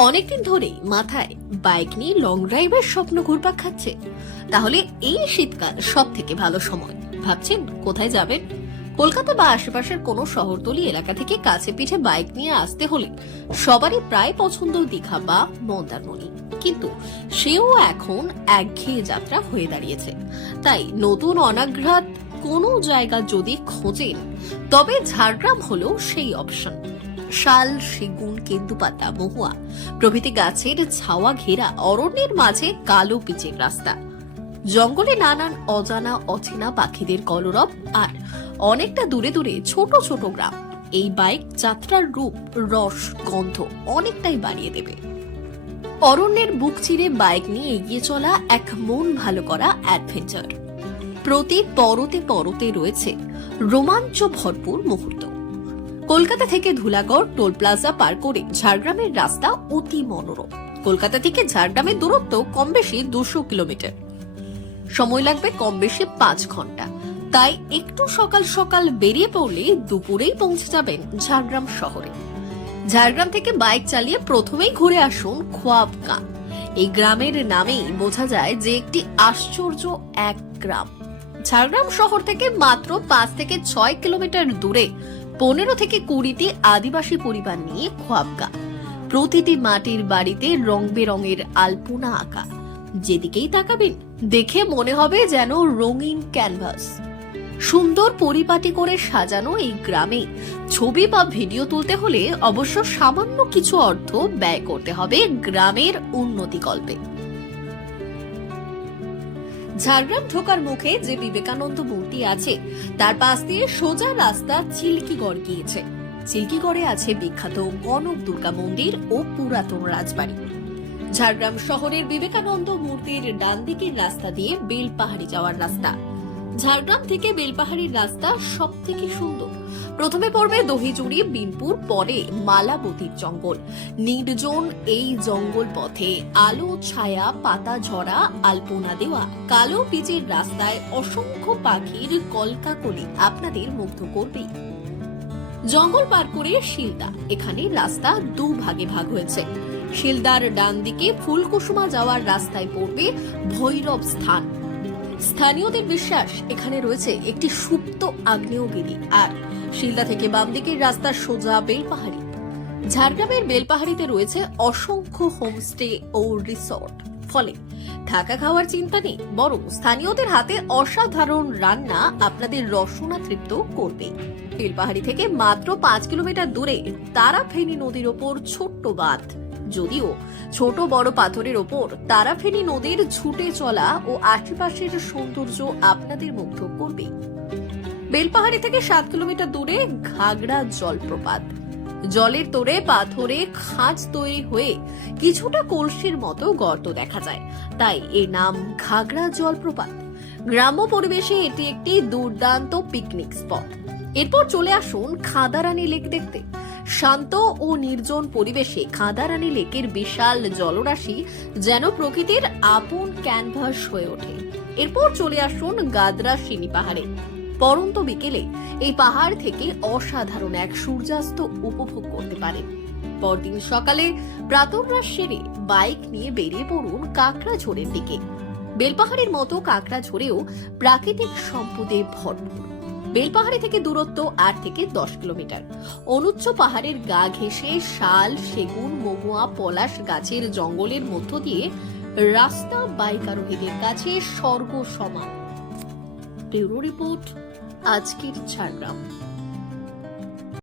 অনেকদিন ধরেই মাথায় বাইক নিয়ে লং ড্রাইভের স্বপ্ন ঘুরপাক খাচ্ছে। তাহলে এই শীতকাল সব থেকে ভালো সময়। ভাবছেন, কোথায় যাবেন? কলকাতা বা আশেপাশের কোনো শহরতলি এলাকা থেকে কাছে পিঠে বাইক নিয়ে আসতে হলে সবারই প্রায় পছন্দ দীঘা বা মন্দারমণি। কিন্তু সেও এখন একঘেয়ে যাত্রা হয়ে দাঁড়িয়েছে। তাই নতুন অনাঘ্রাত কোনো জায়গা যদি খোঁজেন, তবে ঝাড়গ্রাম হলো সেই অপশন শাল, সেগুন, কেন্দুপাতা, মহুয়া। প্রভৃতি গাছের ছাওয়া ঘেরা অরণ্যের মাঝে কালো পিচের রাস্তা। জঙ্গলে নানান অজানা, অচেনা পাখিদের কলরব আর অনেকটা দূরে দূরে ছোট ছোট গ্রাম। এই বাইক যাত্রার রূপ, রস, গন্ধ অনেকটাই বাড়িয়ে দেবে। অরণ্যের বুক চিরে বাইক নিয়ে এগিয়ে চলা এক মন ভালো করা অ্যাডভেঞ্চার। প্রতি পরতে পরতে রয়েছে রোমাঞ্চ ভরপুর মুহূর্ত। কলকাতা থেকে ধুলাগড় টোল প্লাজা পার করে ঝাড়গ্রামের রাস্তা অতি মনোরম। কলকাতা থেকে ঝাড়গ্রামের দূরত্ব কম বেশি দুশো কিলোমিটার। সময় লাগবে কম বেশি পাঁচ ঘণ্টা। তাই একটু সকাল সকাল বেরিয়ে পড়লে দুপুরেই পৌঁছে যাবেন ঝাড়গ্রাম শহরে। ঝাড়গ্রাম থেকে বাইক চালিয়ে প্রথমেই ঘুরে আসুন খোয়াব গাঁ। এই গ্রামের নামেই বোঝা যায় যে একটি আশ্চর্য এক গ্রাম। ঝাড়গ্রাম শহর থেকে মাত্র পাঁচ থেকে ছয় কিলোমিটার দূরে পনেরো থেকে কুড়িটি আদিবাসী পরিবার নিয়ে খোয়াবগা প্রতিটি মাটির বাড়িতে রং বেরঙের আলপনা আঁকা। যেদিকেই তাকাবেন, দেখে মনে হবে যেন রঙিন ক্যানভাস। সুন্দর পরিপাটি করে সাজানো এই গ্রামে ছবি বা ভিডিও তুলতে হলে অবশ্য সামান্য কিছু অর্থ ব্যয় করতে হবে গ্রামের উন্নতিকল্পে ঝাড়গ্রাম ঢোকার মুখে যে বিবেকানন্দ মূর্তি আছে, তার পাশ দিয়ে সোজা রাস্তা চিল্কিগড় গিয়েছে। চিল্কিগড়ে আছে বিখ্যাত কনক দুর্গা মন্দির ও পুরাতন রাজবাড়ি। ঝাড়গ্রাম শহরের বিবেকানন্দ মূর্তির ডান দিকের রাস্তা দিয়ে বেলপাহাড়ি যাওয়ার রাস্তা। ঝাড়গ্রাম থেকে বেলপাহাড়ির রাস্তা সব থেকে সুন্দর। প্রথমে পড়বে দহিজুড়ি বিনপুর, পরে মালাবতীর জঙ্গল। নির্জন এই জঙ্গল পথে। আলো, ছায়া, পাতা ঝরা, আলপনা দেওয়া। কালো পিচের রাস্তায় অসংখ্য পাখির কলকাকলি আপনাদের মুগ্ধ করবে। জঙ্গল পার করে শিলদা। এখানে রাস্তা দু ভাগে ভাগ হয়েছে। শিলদার ডান দিকে ফুলকুসুমা যাওয়ার রাস্তায় পড়বে ভৈরব স্থান। স্থানীয়দের বিশ্বাস এখানে রয়েছে একটি সুপ্ত আগ্নেয়গিরি। আর শিলদা থেকে বাম দিকের রাস্তা সোজা বেলপাহাড়ি। ঝাড়গ্রামের বেলপাহাড়িতে রয়েছে অসংখ্য হোমস্টে ও রিসর্ট। ফলে থাকা খাওয়ার চিন্তা নেই, বরং স্থানীয়দের হাতে অসাধারণ রান্না আপনাদের রসনা তৃপ্ত করবে। বেলপাহাড়ি থেকে মাত্র পাঁচ কিলোমিটার দূরে তারাফেনী নদীর ওপর ছোট্ট বাঁধ। যদিও ছোট বড় পাথরের ওপর তারাফেনী নদীর ছুটে চলা ও আশেপাশের সৌন্দর্য আপনাদের মুগ্ধ করবে। বেলপাহাড়ি থেকে সাত কিলোমিটার দূরে ঘাগড়া জলপ্রপাত। জলের তোরে পাথরে খাঁজ তৈরি হয়ে কিছুটা কলসির মতো গর্ত দেখা যায়। তাই এর নাম ঘাগড়া জলপ্রপাত। গ্রাম্য পরিবেশে এটি একটি দুর্দান্ত পিকনিক স্পট এরপর চলে আসুন খাদারানি লেক দেখতে। শান্ত ও নির্জন পরিবেশে খাদারানি লেকের বিশাল জলরাশি যেন প্রকৃতির আপন ক্যানভাস হয়ে ওঠে। এরপর চলে আসুন গাদরা সিনি পাহাড়ে। পরন্ত বিকেলে এই পাহাড় থেকে অসাধারণ এক সূর্যাস্ত উপভোগ করতে পারেন। পরদিন সকালে প্রাতরাশ সেরে বাইক নিয়ে বেরিয়ে পড়ুন কাকড়া ঝোড়ের দিকে। বেলপাহাড়ের মতো কাকড়া ঝোড়েও প্রাকৃতিক সম্পদে ভরপুর। বেলপাহাড়ি থেকে দূরত্ব আট থেকে দশ কিলোমিটার। অনুচ্চ পাহাড়ের গা ঘেঁষে শাল, সেগুন, মহুয়া, পলাশ গাছের জঙ্গলের মধ্য দিয়ে রাস্তা বাইক আরোহীদের কাছে স্বর্গ সমান। রিপোর্ট, আজকের ঝাড়গ্রাম।